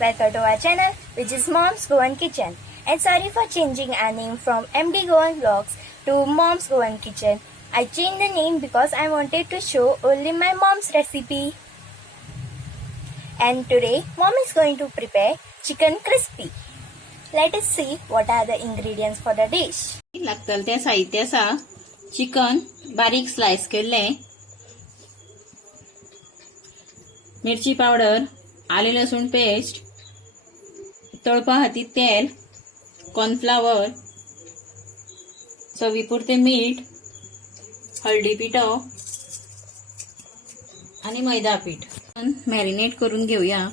Welcome to our channel, which is Mom's Goan Kitchen. And sorry for changing our name from MD Goan Vlogs to Mom's Goan Kitchen. I changed the name because I wanted to show only my mom's recipe. And today, Mom is going to prepare chicken crispy. Let us see what are the ingredients for the dish. लागतले ते साहित्य आसा chicken बारीक slice केल्ले, मिरची powder, आले लसूण paste, तळपा खातीर तेल, कॉर्नफ्लावर, चवीपुरते मीठ, हळदी पिठो आणि मैदा पीठ मॅरिनेट करून घेऊया.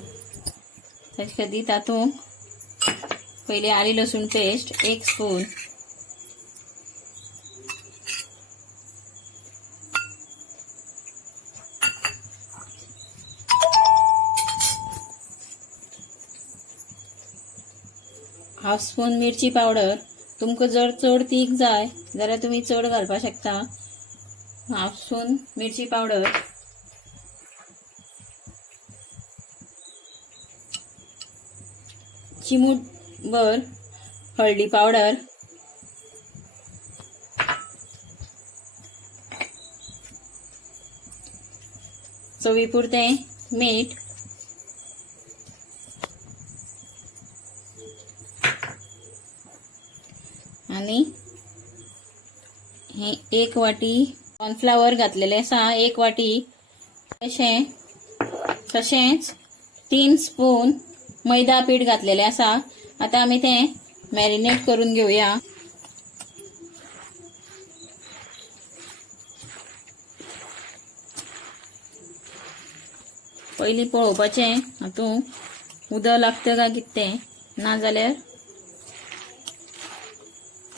त्याच्या खातीर तातूंत पहिले आले लसूण पेस्ट 1 स्पून, हाफ स्पून मिरची पावडर. तुमकां जर चड तीख जाय जाल्यार तुम्ही चड घालपाक शकता. हाफ स्पून मिरची पावडर, चिमूटभर हळदी पावडर, चवीपुरते मीठ, आणि हे 1 वाटी कॉर्नफ्लावर घातलेले आसा, 1 वाटी. तशेंच 3 स्पून मैदा पीठ घातलेले आसा. आता आम्ही ते मॅरिनेट करून घेऊया. पयलीं पळोवपाचें हातूंत उदक लागता काय कितें, ना जाल्यार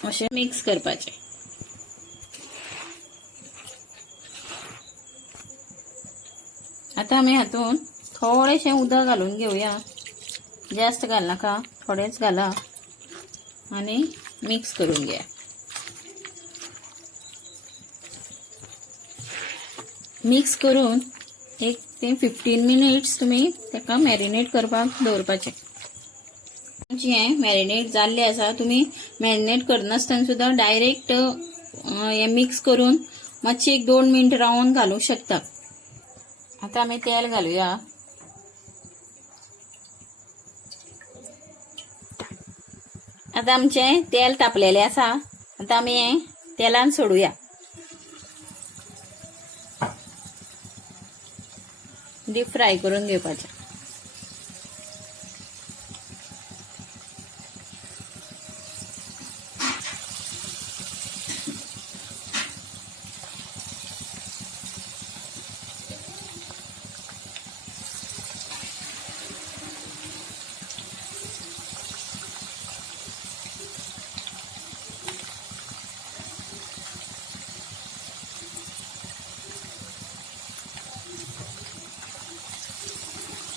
अशें मिक्स करपाचें. आता आमी हातूंत थोडेशें उदक घालून घेवया. जास्त घालनाका, थोडेच घाला आणि मिक्स करून घ्या. मिक्स करून 1 ते 15 मिनिट्स तुम्ही ताका मॅरिनेट करपाक दवरपाचें. हे मॅरिनेट जाल्ले आसा. तुम्ही मॅरिनेट करनासतना सुद्धा डायरेक्ट हे मिक्स करून मातशी 1-2 मिनिट रावन घालूंक शकता. आता आमी तेल घालूया. आता आमचे तेल तापलेले आसा. आता आमी हे तेलान सोडूया. डीप फ्राय करून घेवपाचें.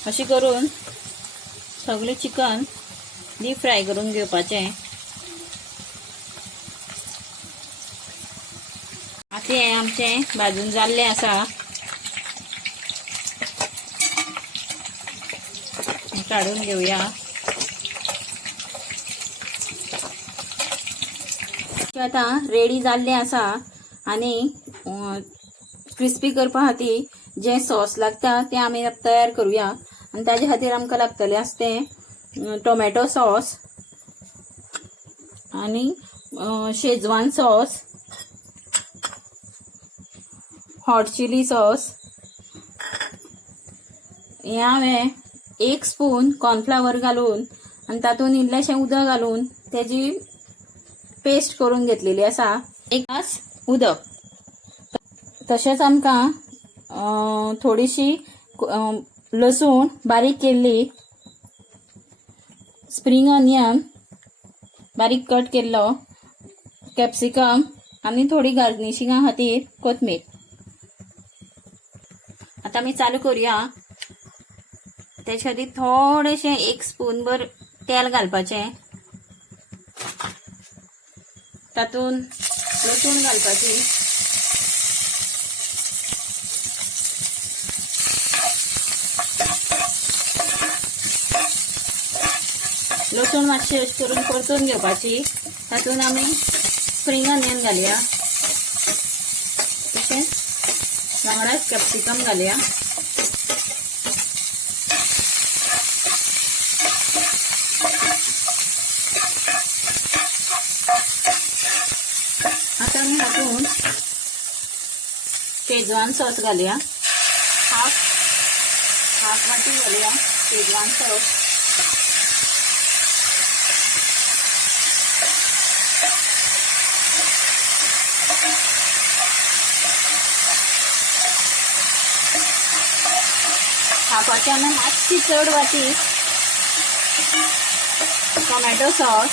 अशी करून सगळे चिकन डीप फ्राय करून घेवपाचें. आता हे आमचे भाजून जाल्ले आसा. काढून घेऊया. आता रेडी जाल्ले आसा. आणि क्रिस्पी करपा खातीर जे सॉस लागता ते आमी तयार करूया. आणि ताजे खातीर आमकां लागतले आसते टोमॅटो सॉस आणि schezwan sauce, hot chilli sauce. हे हांवें 1 स्पून कॉर्नफ्लावर घालून आणि तातूंत इल्लेशें उदक घालून तेजी पेस्ट करून घेतलेली आसा. 1 ग्लास उदक. तशेंच आमकां थोडीशी लसूण बारीक केल्ली, स्प्रिंग ऑनियन बारीक कट केल्लो, कॅप्सिकम आणि थोडी गार्निशिंगा खातीर कोथमीर. आता आमी चालू करूया. त्याच्या खातीर थोडेशें 1 स्पून भर तेल घालपाचें. तातूंत लसूण घालपाची, लसूण मातशें अशें करून परतून घेवपाची. तातूंत आमी स्प्रिंग ऑनियन घालया, तशेंच वांगडाच कॅप्सिकम घालया. आता आमी हातूंत शेजवान सॉस घालया. हाफ वाटी घालया शेजवान सॉस. हाफाच्या मातशी चड वाटी टोमॅटो सॉस.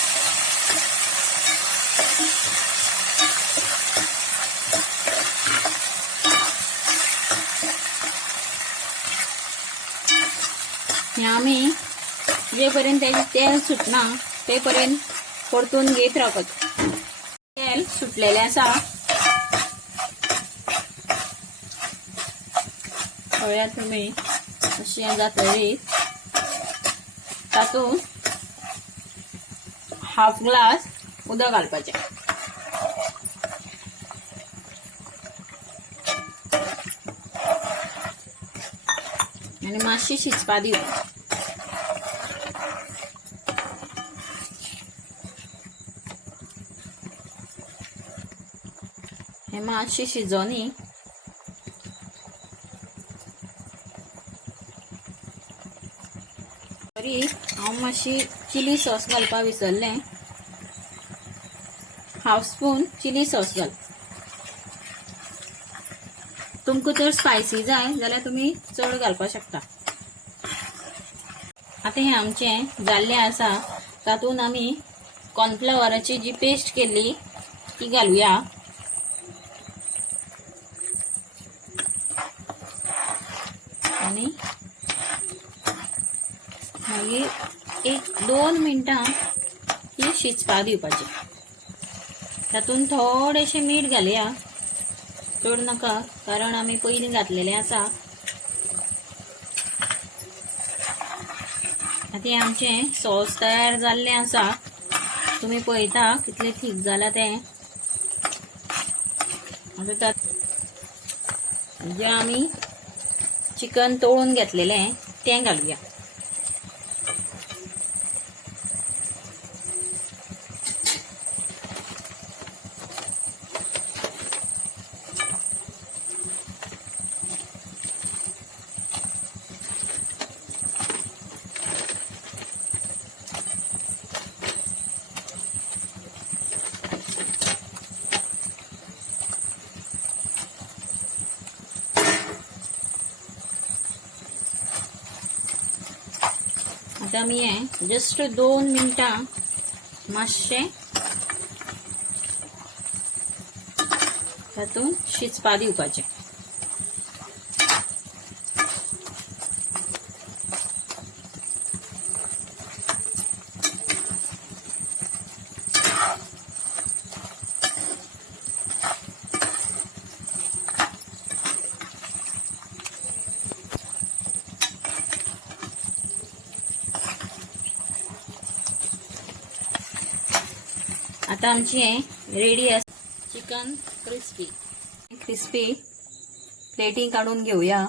हे आमी जे पर्यंत तेल सुटना ते पर्यंत परतून घेत रावपाचें. तेल सुटलेलें आसा. पळयात तुमी अशें जातकीर तातूंत हाफ ग्लास उदक घालपाचें. आनी मातशी शिजपा दिवपाची. हे मातशी शिजोनी तरी हांव मातशी चिली सॉस घालपाक विसरलें. हाफ स्पून चिली सॉस घाल. तुमकां जर स्पायसी जाय जाल्यार तुमी चड घालपाक शकता. आता हे आमचें जाल्लें आसा. तातूंत आमी कॉर्नफ्लावराची जी पेस्ट केल्ली ती घालुया. आनी मागीर 1-2 मिनटां ही शिजपा दिवपाची. तातूंत थोडेशें मीठ घालया, चड नाका, कारण आमी पयलीं घातलेलें आसा. आतां आमचें सॉस तयार जाल्लें आसा. तुमी पळयता कितलें थीक जालां तें. आतां जें आमी चिकन तळून घेतलेलें तें घालुया. आता मी हे जस्ट 2 मिनटां मातशें तातूंत शिजपा दिवपाचें. आता आमची रेडी आसा चिकन क्रिस्पी प्लेटींग काढून घेऊया.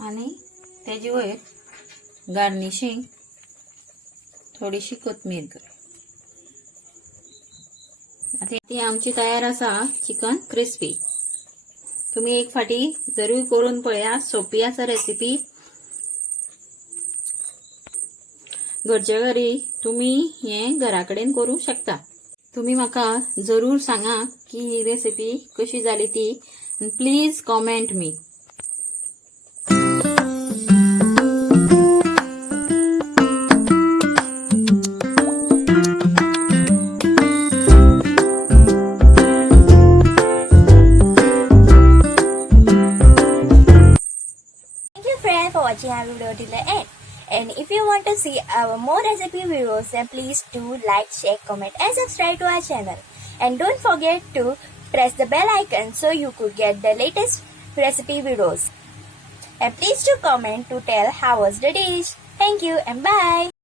आणि त्याची वयर गार्निशिंग थोडीशी कोथमीर कर. आता ती आमची तयार आसा चिकन क्रिस्पी. तुम्ही एक फाटी जरूर करून पळया. सोपी आसा रेसिपी. घरच्या घरी तुम्ही हे घरा कडेन करू शकता. तुम्ही म्हाका जरूर सांगा की ही रेसिपी कशी जाली ती. Please comment me. For watching our video till the end. And if you want to see our more recipe videos, then please do like, share, comment and subscribe to our channel. And don't forget to press the bell icon so you could get the latest recipe videos. And please do comment to tell how was the dish. Thank you and bye.